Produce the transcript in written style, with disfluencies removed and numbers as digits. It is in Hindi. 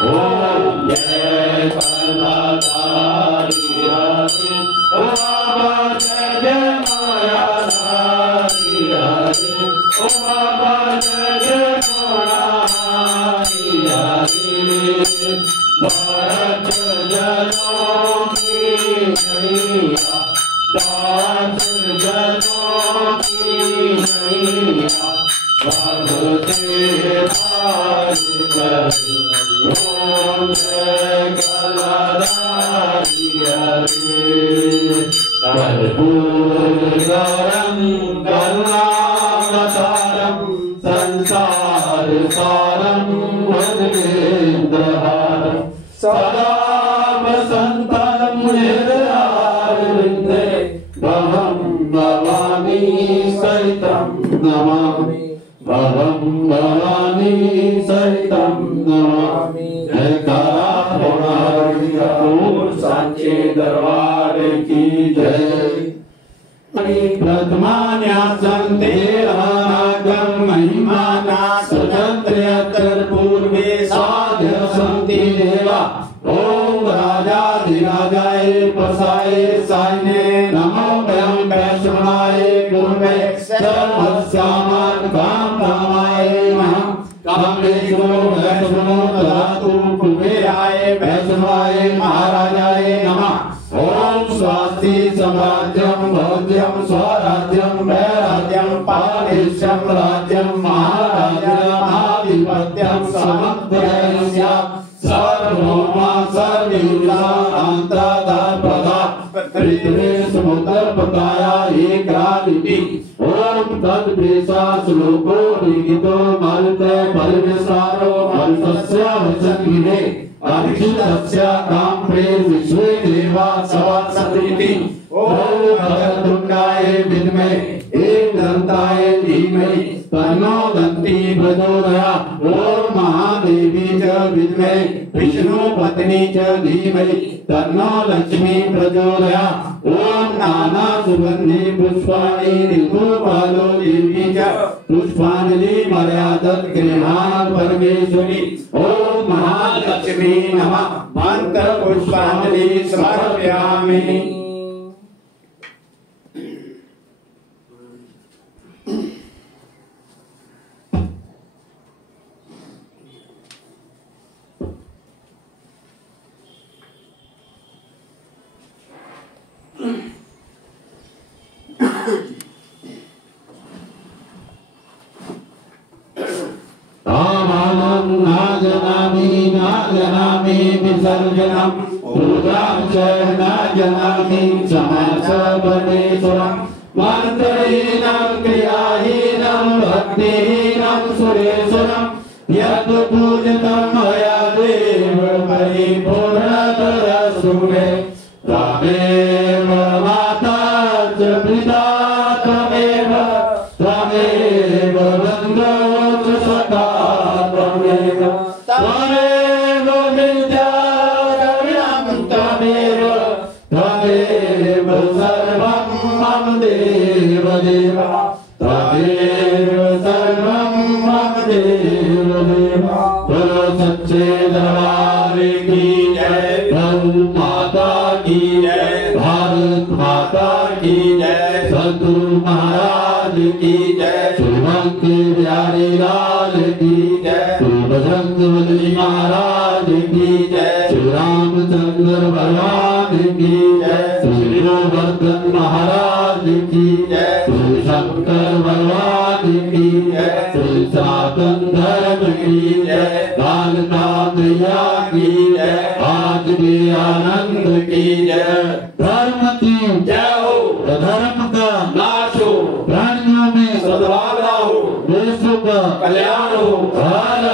Oh, yeah. कलाधारी हरि ओ बाबा जय जय मायाधारी हरि ओ बाबा जय जय मायाधारी हरि भारत जनों की नैया दास जनों की नैया भगते पार करी ओम जय कलाधारी हरि कर्पूरगौरं करुणावतारं संसार सारं भुजगेन्द्रहारं सदा वसन्तं हृदयारविन्दे भवं भवानी सहितं नमामि भवं भवानी सहितं नमामि जयकारा सांचे दरबार की जय प्रथमान्यासन्ते अनागम महिमाना स्वतंत्र पूर्वे साध्य सन्ति देवा ओम राजाधिराजाय प्रसाय सायने नमो वयं वैष्णवाय गुरुवे सर्वस्यामान काम रामाय नमः कामेश्वरो वैष्णवो ददातु कुबेराय वैष्णवाय महाराजाय नमः ओम स्वास्ति सम्राज्यं भोज्यं स्वराज्यं वैराज्यं पालिष्यं राज्यं महाराज्यमाधिपत्यं समग्रस्य सर्वभौमा सर्वयुजा अन्तराधारप्रदा पृथ्वी समुद्रपदाया एकालिति ओम तद्वेषा श्लोको लिखितो मरुते परिवेशारो मरुतस्य वचनगिरे अभिषितस्य काम्प्रे विश्वे देवा सवत्सरिति ओम भगवतुण्डाय विद्महे एकदन्ताय धीमहि तन्नो दन्ति प्रचोदयात् ओम महादेवी च विद्महे विष्णुपत्नी च धीमहि तन्नो लक्ष्मी प्रचोदयात् ओम नाना सुगन्धि पुष्पाणि ऋतुपालो देवी च पुष्पाञ्जलि मर्यादत् गृहात् परमेश्वरी ओम महालक्ष्मी नमः मंत्र पुष्पाञ्जलि समर्पयामि नाजनामि विसर्जनम् पूजां च नाजनामि समर्थपरमेश्वरम् मंत्रहीनं क्रियाहीनं भक्तिहीनं सुरेश्वरम् यत् पूजितं मया देव परिपूर्णतरस्तु मे त्वमेव माता च पिता त्वमेव बन्धो च सखा त्वमेव त्वमेव सर्वं मम देव देव त्वमेव सर्वं मम देव देव बोलो सच्चे दरबार की जय गौ माता की जय भारत माता की जय सद्गुरु महाराज की जय श्रीमंत बिहारी लाल की जय बजरंगबली महाराज की जय श्री रामचंद्र भगवान की जय श्री गोवर्धन महाराज की जय श्री शंकर भगवान की जय श्री सनातन धर्म की जय कालका मैया की जय आज भी आनंद की जय धर्म की जय हो धर्म का नाश हो प्राणियों में सद्भावना हो देशों का कल्याण हो हर